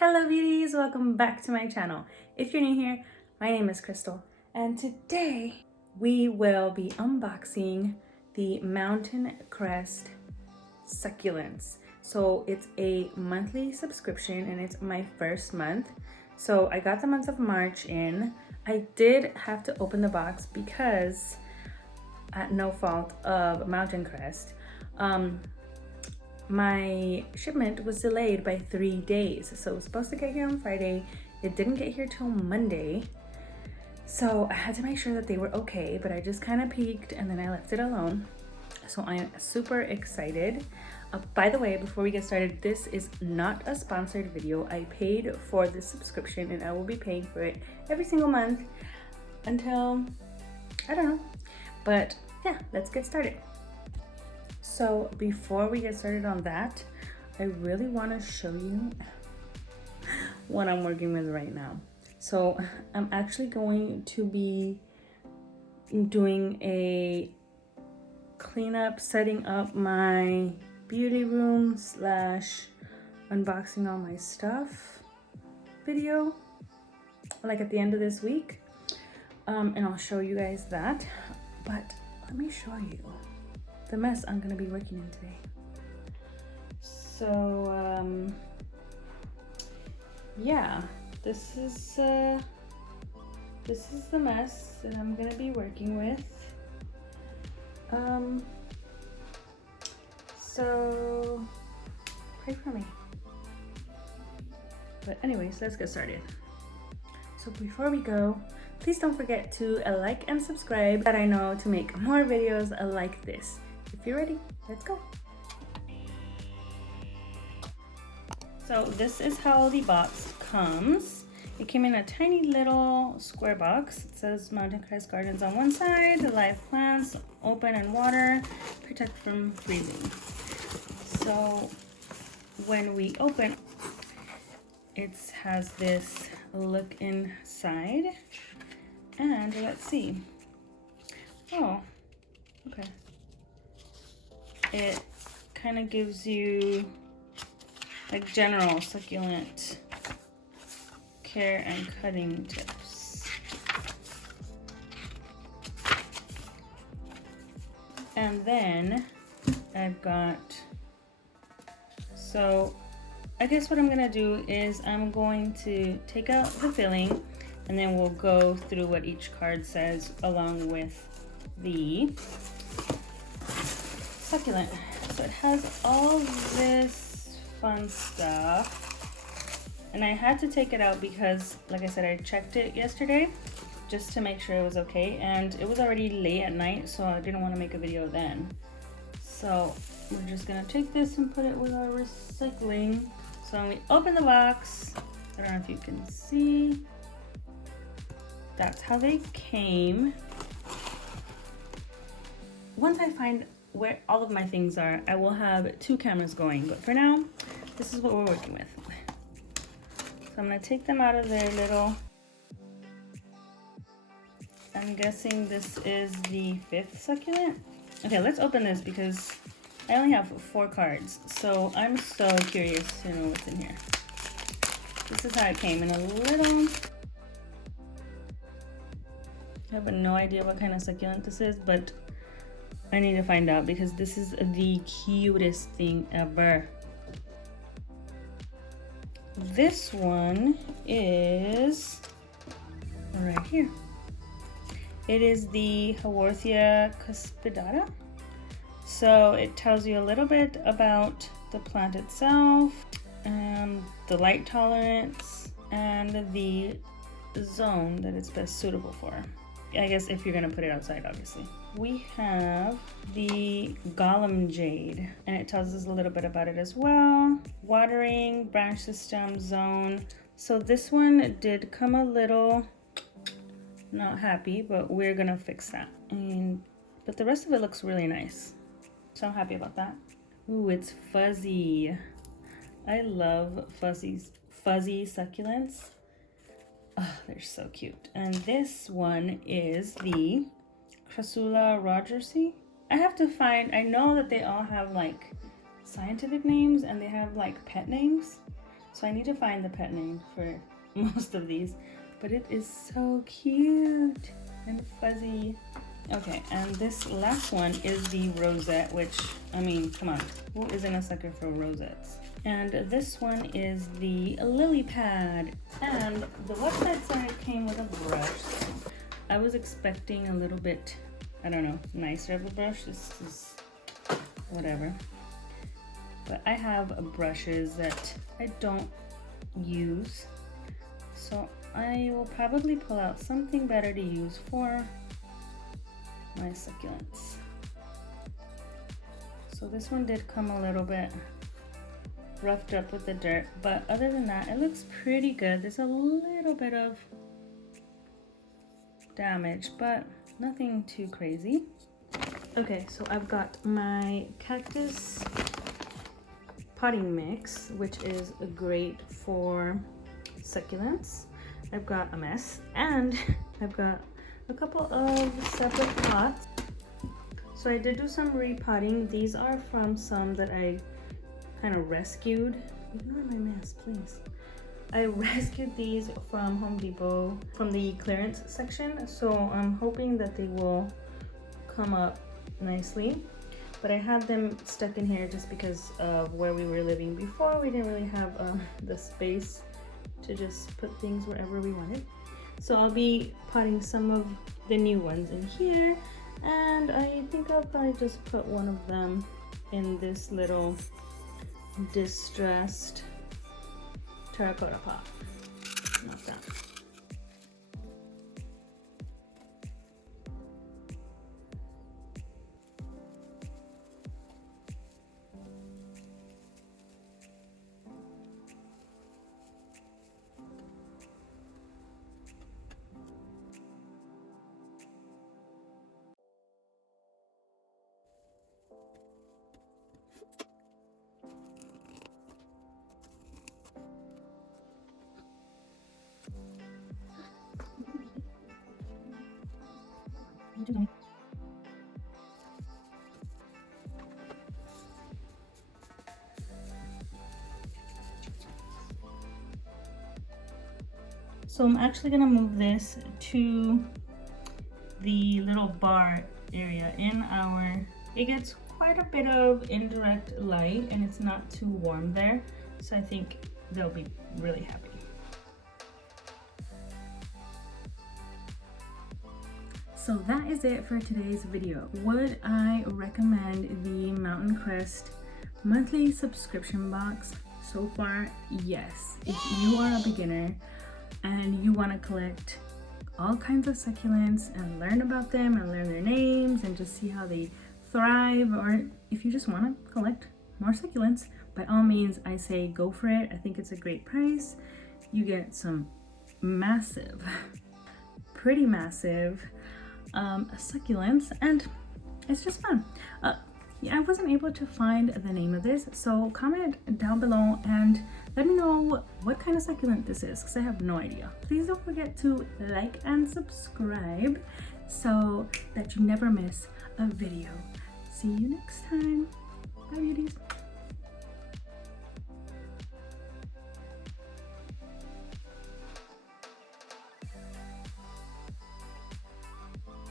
Hello beauties, welcome back to my channel. If you're new here, my name is Crystal, and today we will be unboxing the Mountain Crest succulents. So it's a monthly subscription and it's my first month. So I got the month of March in. I did have to open the box because at no fault of Mountain Crest, my shipment was delayed by 3 days. So it was supposed to get here on Friday. It didn't get here till Monday. So I had to make sure that they were okay, but I just kind of peeked and then I left it alone. So I'm super excited. By the way, before we get started, this is not a sponsored video. I paid for this subscription and I will be paying for it every single month until, I don't know. But yeah, let's get started. So before we get started on that, I really want to show you what I'm working with right now. So I'm actually going to be doing a cleanup, setting up my beauty room slash unboxing all my stuff video, like at the end of this week. And I'll show you guys that. But let me show you the mess I'm gonna be working in today. So yeah, this is the mess that I'm gonna be working with. So pray for me. But anyways, let's get started. So before we go, please don't forget to like and subscribe, that I know to make more videos like this. If you're ready, let's go. So this is how the box comes. It came in a tiny little square box. It says Mountain Crest Gardens on one side, live plants, open and water, protect from freezing. So when we open, it has this look inside. And let's see. Oh, okay. It kind of gives you like general succulent care and cutting tips. And then I've got, so I guess what I'm gonna do is I'm going to take out the filling and then we'll go through what each card says along with the succulent. So it has all this fun stuff, and I had to take it out because, like I said, I checked it yesterday just to make sure it was okay, and it was already late at night, so I didn't want to make a video then. So we're just gonna take this and put it with our recycling. So when we open the box, I don't know if you can see, that's how they came. Once I find where all of my things are, I will have 2 cameras going, but for now, this is what we're working with. So I'm gonna take them out of their little, I'm guessing this is the 5th succulent. Okay, let's open this because I only have 4 cards, so I'm so curious to know what's in here. This is how it came, in a little, I have no idea what kind of succulent this is, but I need to find out because this is the cutest thing ever. This one is right here. It is the Haworthia Cospidada. So it tells you a little bit about the plant itself, the light tolerance, and the zone that it's best suitable for. I guess if you're gonna put it outside, obviously. We have the Golem Jade, and it tells us a little bit about it as well. Watering, branch system, zone. So this one did come a little not happy, but we're gonna fix that. But the rest of it looks really nice. So I'm happy about that. Ooh, it's fuzzy. I love fuzzy succulents. Oh, they're so cute. And this one is the Crassula rogersii. I have to find, I know that they all have like scientific names and they have like pet names. So I need to find the pet name for most of these, but it is so cute and fuzzy. Okay, and this last one is the Rosette, which, I mean, come on, who isn't a sucker for rosettes? And this one is the lily pad, and the website said it came with a brush. I was expecting a little bit, I don't know, nicer of a brush. This is whatever. But I have brushes that I don't use, so I will probably pull out something better to use for my succulents. So this one did come a little bit roughed up with the dirt, but other than that, it looks pretty good. There's a little bit of damage, but nothing too crazy. Okay, so I've got my Cactus Potting mix, which is great for succulents. I've got a mess, and I've got a couple of separate pots. So I did do some repotting. These are from some that I kind of rescued. Ignore my mess, please. I rescued these from Home Depot from the clearance section, so I'm hoping that they will come up nicely. But I had them stuck in here just because of where we were living before. We didn't really have the space to just put things wherever we wanted. So I'll be potting some of the new ones in here, and I think I'll probably just put one of them in this little distressed terracotta pot. Not that. So I'm actually gonna move this to the little bar area in our, it gets quite a bit of indirect light and it's not too warm there. So I think they'll be really happy. So that is it for today's video. Would I recommend the Mountain Crest monthly subscription box? So far, yes. If you are a beginner and you want to collect all kinds of succulents and learn about them and learn their names and just see how they thrive, or if you just want to collect more succulents, by all means, I say go for it. I think it's a great price. You get some massive, pretty massive succulents, and it's just fun. Yeah, I wasn't able to find the name of this, so comment down below and let me know what kind of succulent this is, because I have no idea. Please don't forget to like and subscribe so that you never miss a video. See you next time. Bye, beauties.